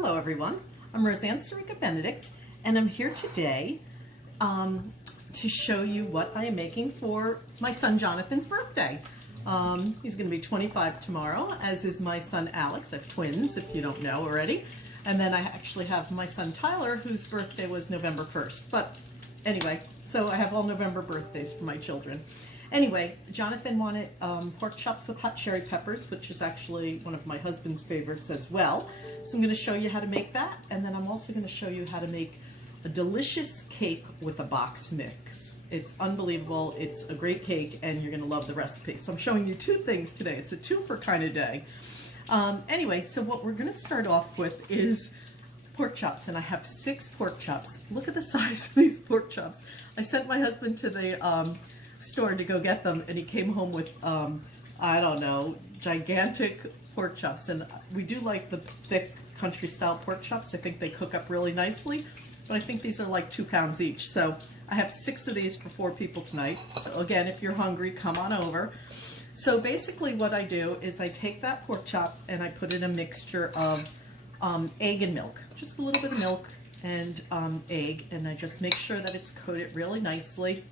Hello everyone, I'm Roseann Sarica Benedict and I'm here today to show you what I am making for my son Jonathan's birthday. He's going to be 25 tomorrow, as is my son Alex. I have twins, if you don't know already. And then I actually have my son Tyler, whose birthday was November 1st. But anyway, so I have all November birthdays for my children. Anyway, Jonathan wanted pork chops with hot cherry peppers, which is actually one of my husband's favorites as well. So I'm going to show you how to make that, and then I'm also going to show you how to make a delicious cake with a box mix. It's unbelievable. It's a great cake, and you're going to love the recipe. So I'm showing you two things today. It's a twofer kind of day. Anyway, so what we're going to start off with is pork chops, and I have 6 pork chops. Look at the size of these pork chops. I sent my husband to the store to go get them, and he came home with I don't know, gigantic pork chops. And we do like the thick country style pork chops. I think they cook up really nicely, but I think these are like 2 pounds each. So I have 6 of these for 4 people tonight. So again, if you're hungry, come on over. So basically what I do is I take that pork chop and I put in a mixture of egg and milk, just a little bit of milk and egg, and I just make sure that it's coated really nicely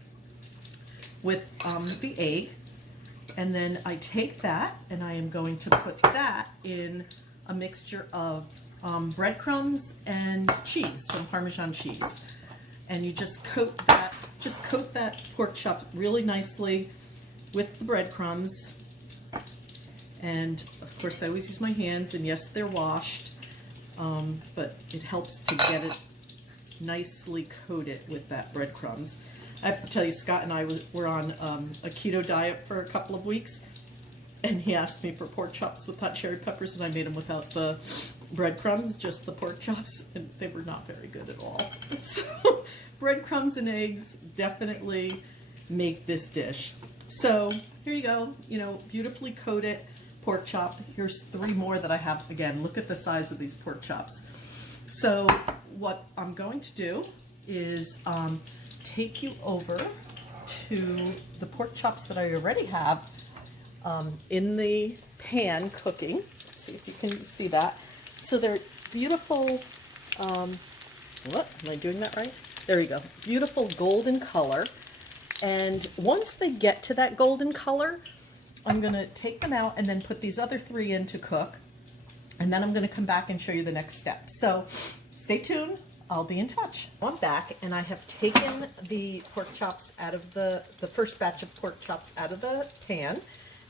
with the egg. And then I take that and I am going to put that in a mixture of breadcrumbs and cheese, some Parmesan cheese. And you just coat that pork chop really nicely with the breadcrumbs. And of course I always use my hands, and yes, they're washed, but it helps to get it nicely coated with that breadcrumbs. I have to tell you, Scott and I were on a keto diet for a couple of weeks, and he asked me for pork chops with hot cherry peppers, and I made them without the breadcrumbs, just the pork chops, and they were not very good at all. So breadcrumbs and eggs definitely make this dish. So here you go, beautifully coated pork chop. Here's 3 more that I have. Again, look at the size of these pork chops. So what I'm going to do is take you over to the pork chops that I already have in the pan cooking. Let's see if you can see that. So they're beautiful, what, am I doing that right? There you go, beautiful golden color. And once they get to that golden color, I'm gonna take them out and then put these other 3 in to cook. And then I'm gonna come back and show you the next step. So stay tuned. I'll be in touch. I'm back, and I have taken the pork chops out of the first batch of pork chops out of the pan,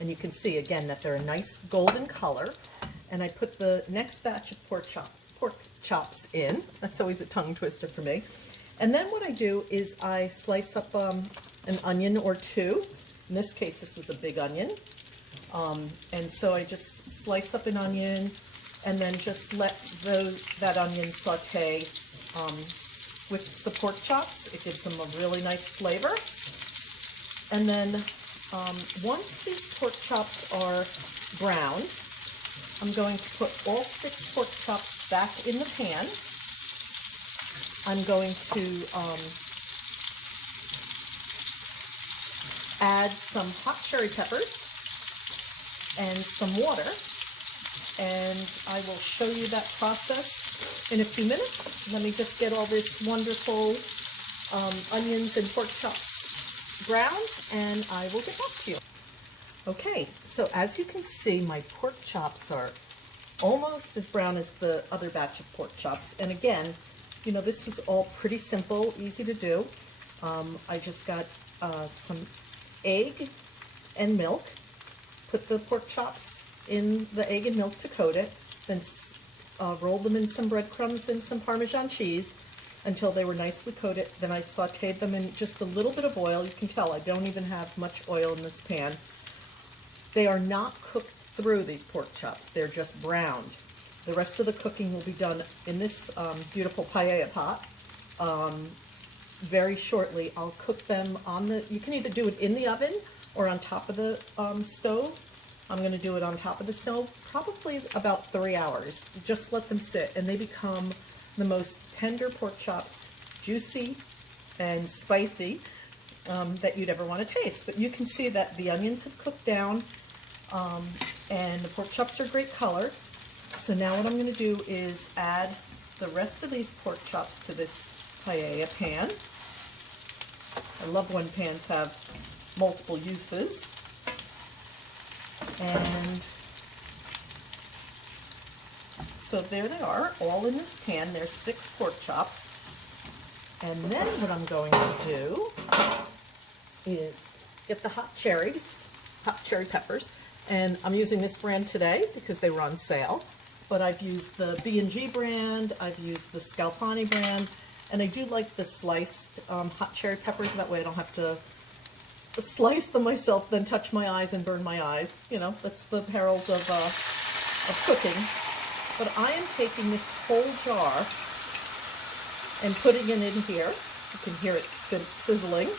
and you can see again that they're a nice golden color. And I put the next batch of pork chops in. That's always a tongue twister for me. And then what I do is I slice up an onion or 2. In this case, this was a big onion, and so I just slice up an onion and then just let that onion saute with the pork chops. It gives them a really nice flavor. And then once these pork chops are brown, I'm going to put all 6 pork chops back in the pan. I'm going to add some hot cherry peppers and some water, and I will show you that process in a few minutes. Let me just get all this wonderful onions and pork chops browned, and I will get back to you. Okay, so as you can see, my pork chops are almost as brown as the other batch of pork chops. And again, this was all pretty simple, easy to do. I just got some egg and milk, put the pork chops in the egg and milk to coat it, then rolled them in some breadcrumbs and some Parmesan cheese until they were nicely coated. Then I sauteed them in just a little bit of oil. You can tell I don't even have much oil in this pan. They are not cooked through, these pork chops. They're just browned. The rest of the cooking will be done in this beautiful paella pot. Very shortly. I'll cook them on you can either do it in the oven or on top of the stove. I'm going to do it on top of the stove, probably about 3 hours. Just let them sit, and they become the most tender pork chops, juicy and spicy, that you'd ever want to taste. But you can see that the onions have cooked down, and the pork chops are great color. So now what I'm going to do is add the rest of these pork chops to this paella pan. I love when pans have multiple uses. And so there they are, all in this pan. There's 6 pork chops. And then what I'm going to do is get the hot cherry peppers. And I'm using this brand today because they were on sale. But I've used the B&G brand, I've used the Scalpani brand, and I do like the sliced hot cherry peppers. That way I don't have to slice them myself, then touch my eyes and burn my eyes. You know, that's the perils of cooking. But I am taking this whole jar and putting it in here. You can hear it sizzling.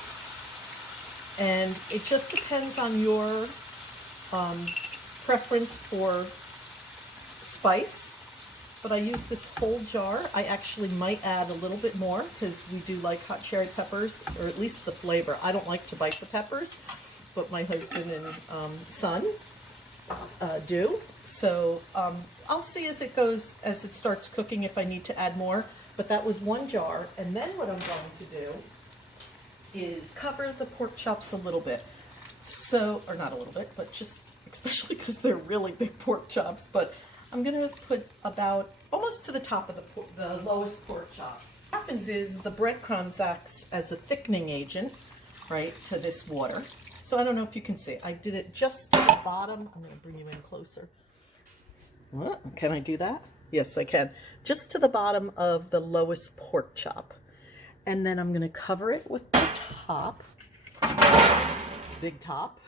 And it just depends on your preference for spice, but I use this whole jar. I actually might add a little bit more because we do like hot cherry peppers, or at least the flavor. I don't like to bite the peppers, but my husband and son do. So I'll see as it goes, as it starts cooking, if I need to add more. But that was 1 jar, and then what I'm going to do is cover the pork chops a little bit. So, or not a little bit, but just, especially because they're really big pork chops, but I'm going to put about almost to the top of the lowest pork chop. What happens is the breadcrumbs acts as a thickening agent, right, to this water. So I don't know if you can see. I did it just to the bottom. I'm going to bring you in closer. What? Can I do that? Yes, I can. Just to the bottom of the lowest pork chop. And then I'm going to cover it with the top. It's a big top.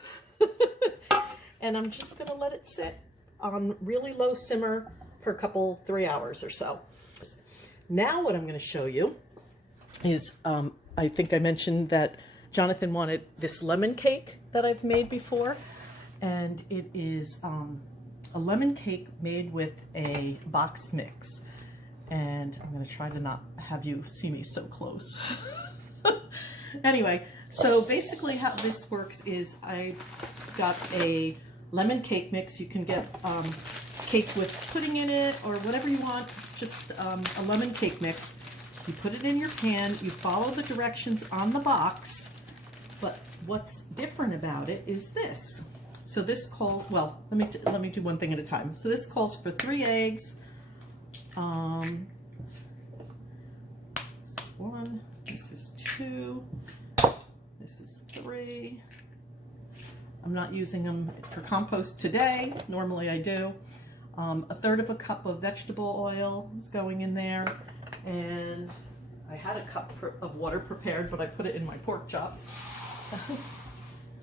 And I'm just going to let it sit on really low simmer for a 3 hours or so. Now what I'm going to show you is, I think I mentioned that Jonathan wanted this lemon cake that I've made before, and it is a lemon cake made with a box mix. And I'm going to try to not have you see me so close. Anyway, so basically how this works is I got a lemon cake mix. You can get cake with pudding in it or whatever you want, just a lemon cake mix. You put it in your pan, you follow the directions on the box, but what's different about it is this. So this calls, well, let me do one thing at a time. So this calls for 3 eggs. This is 1, this is 2, this is 3. I'm not using them for compost today. Normally I do. 1/3 cup of vegetable oil is going in there, and I had a cup of water prepared, but I put it in my pork chops.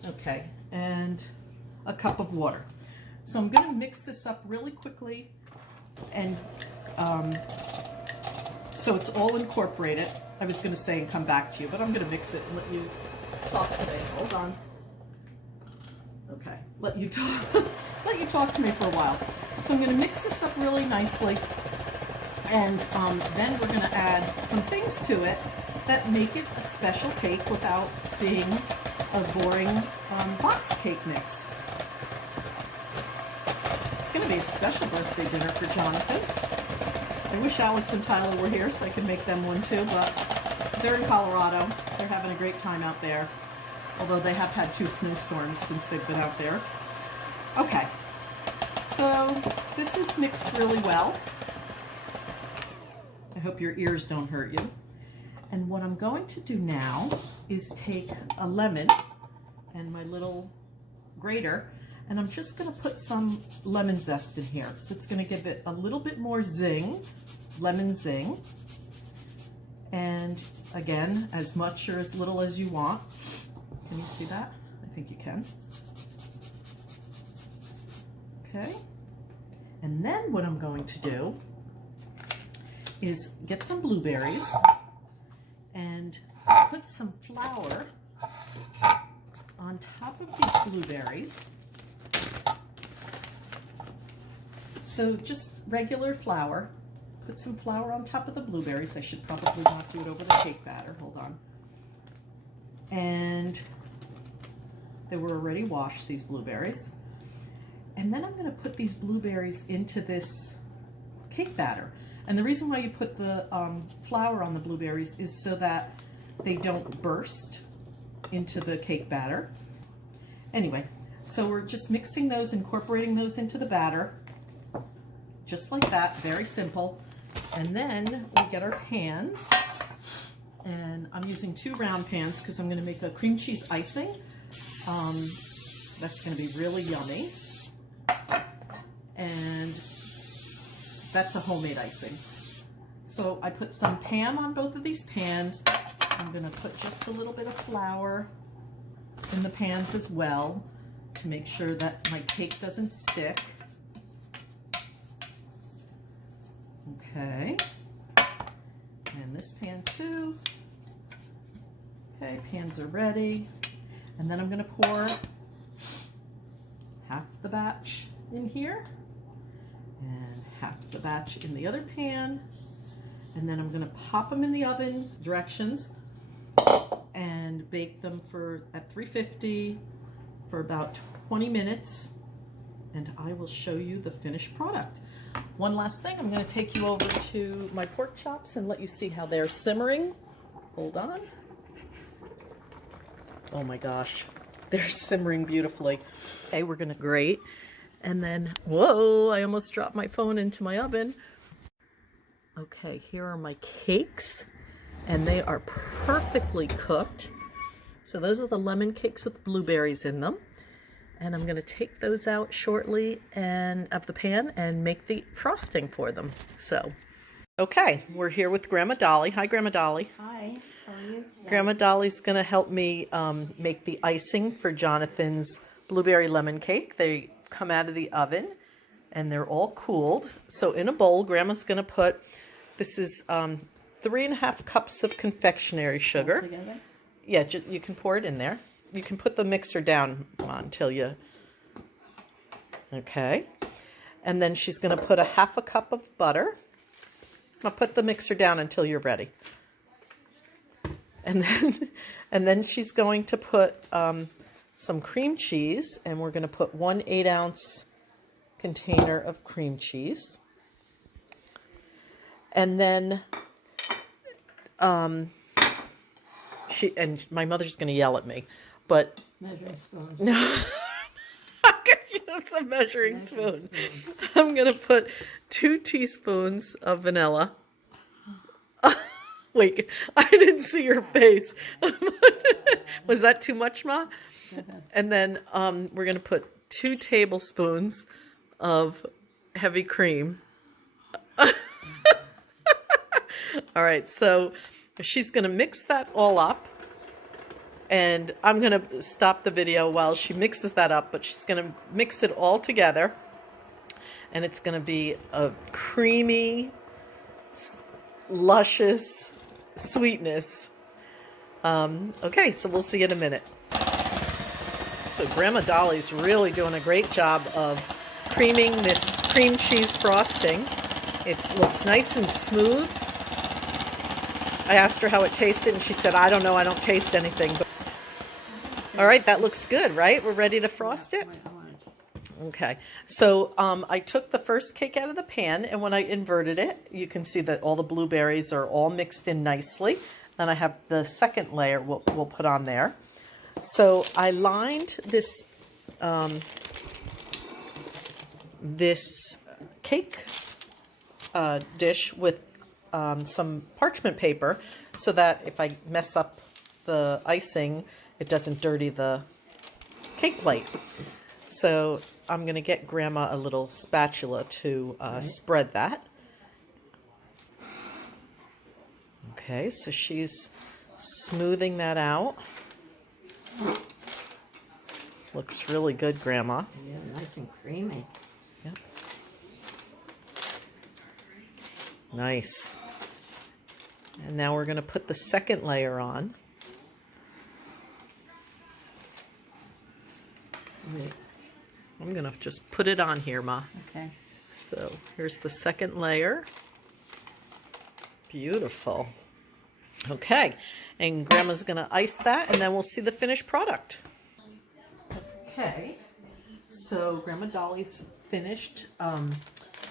Okay, and a cup of water. So I'm going to mix this up really quickly, and so it's all incorporated. I was going to say and come back to you, but I'm going to mix it and let you talk today. Hold on. Okay, let you talk to me for a while. So I'm going to mix this up really nicely, and then we're going to add some things to it that make it a special cake without being a boring box cake mix. It's going to be a special birthday dinner for Jonathan. I wish Alex and Tyler were here so I could make them one too, but they're in Colorado. They're having a great time out there, although they have had 2 snowstorms since they've been out there. Okay, so this is mixed really well. I hope your ears don't hurt you. And what I'm going to do now is take a lemon and my little grater, and I'm just going to put some lemon zest in here. So it's going to give it a little bit more zing, lemon zing. And again, as much or as little as you want. Can you see that? I think you can. Okay. And then what I'm going to do is get some blueberries and put some flour on top of these blueberries. So just regular flour. Put some flour on top of the blueberries. I should probably not do it over the cake batter. Hold on. And they were already washed, these blueberries. And then I'm going to put these blueberries into this cake batter. And the reason why you put the flour on the blueberries is so that they don't burst into the cake batter. Anyway, so we're just mixing those, incorporating those into the batter, just like that, very simple. And then we get our pans, and I'm using 2 round pans because I'm going to make a cream cheese icing. That's going to be really yummy. And that's a homemade icing. So I put some Pam on both of these pans. I'm going to put just a little bit of flour in the pans as well to make sure that my cake doesn't stick. Okay. And this pan too. Okay, pans are ready. And then I'm going to pour half the batch in here and half the batch in the other pan, and then I'm going to pop them in the oven, directions, and bake them at 350 for about 20 minutes, and I will show you the finished product. One last thing, I'm going to take you over to my pork chops and let you see how they're simmering. Hold on. Oh my gosh, they're simmering beautifully. Okay, we're going to grate. And then, whoa, I almost dropped my phone into my oven. Okay, here are my cakes, and they are perfectly cooked. So those are the lemon cakes with blueberries in them. And I'm going to take those out shortly and of the pan and make the frosting for them. So, okay, we're here with Grandma Dolly. Hi, Grandma Dolly. Hi, how are you today? Grandma Dolly's going to help me make the icing for Jonathan's blueberry lemon cake. They come out of the oven and they're all cooled. So in a bowl, Grandma's going to put, this is 3.5 cups of confectionery sugar. Together? Yeah, you can pour it in there. You can put the mixer down until you, okay. And then she's going to put 1/2 cup of butter. I'll put the mixer down until you're ready. And then she's going to put some cream cheese, and we're going to put 1 8-ounce container of cream cheese. And then my mother's going to yell at me, but Measuring spoons. no, I'm going to use a measuring spoon. I'm going to put 2 teaspoons of vanilla. Wait, I didn't see your face. Was that too much, Ma? And then we're going to put 2 tablespoons of heavy cream. All right, so she's going to mix that all up. And I'm going to stop the video while she mixes that up, but she's going to mix it all together. And it's going to be a creamy, luscious sweetness. Okay, so we'll see you in a minute. So Grandma Dolly's really doing a great job of creaming this cream cheese frosting. It looks nice and smooth. I asked her how it tasted, and she said, I don't know, I don't taste anything. But all right, that looks good, right? We're ready to frost it? Okay, so I took the first cake out of the pan, and when I inverted it, you can see that all the blueberries are all mixed in nicely. Then I have the second layer we'll put on there. So I lined this this cake dish with some parchment paper so that if I mess up the icing, it doesn't dirty the cake plate. So I'm going to get Grandma a little spatula to spread that. Okay, so she's smoothing that out. Looks really good, Grandma. Yeah, nice and creamy. Yep. Nice. And now we're going to put the second layer on. Wait. I'm going to just put it on here, Ma. Okay. So here's the second layer. Beautiful. Okay, and Grandma's going to ice that, and then we'll see the finished product. Okay, so Grandma Dolly's finished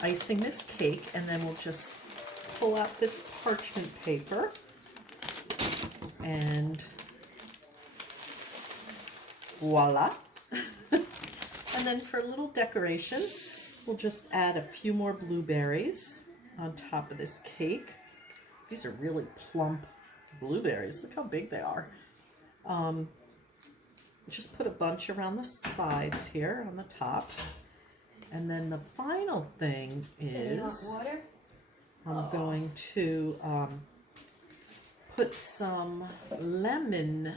icing this cake, and then we'll just pull out this parchment paper and voila. And then for a little decoration, we'll just add a few more blueberries on top of this cake. These are really plump blueberries. Look how big they are. Just put a bunch around the sides here on the top. And then the final thing is I'm going to put some lemon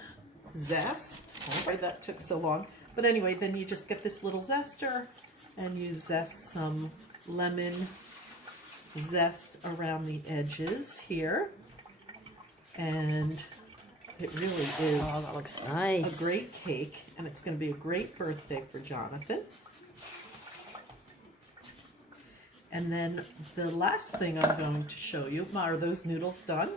zest. Sorry that took so long. But anyway, then you just get this little zester and you zest some lemon zest around the edges here. And it really is that looks nice. a great cake, and it's going to be a great birthday for Jonathan. And then the last thing I'm going to show you, are those noodles done?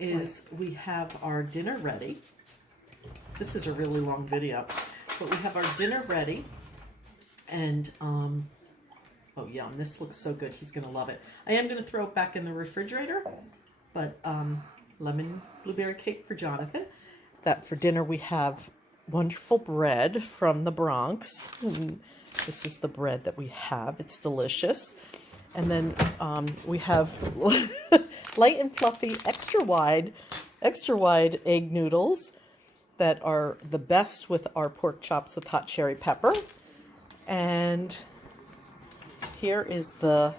Is we have our dinner ready. This is a really long video, but we have our dinner ready. And, oh yum, this looks so good. He's going to love it. I am going to throw it back in the refrigerator, but lemon blueberry cake for Jonathan. That for dinner we have wonderful bread from the Bronx. This is the bread that we have. It's delicious. And then we have light and fluffy, extra wide egg noodles that are the best with our pork chops with hot cherry pepper. And here is the,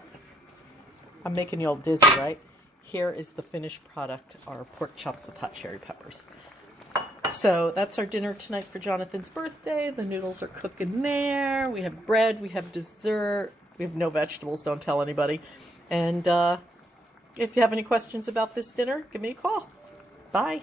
I'm making you all dizzy, right? Here is the finished product, our pork chops with hot cherry peppers. So that's our dinner tonight for Jonathan's birthday. The noodles are cooking there. We have bread, we have dessert. We have no vegetables, don't tell anybody. And if you have any questions about this dinner, give me a call. Bye.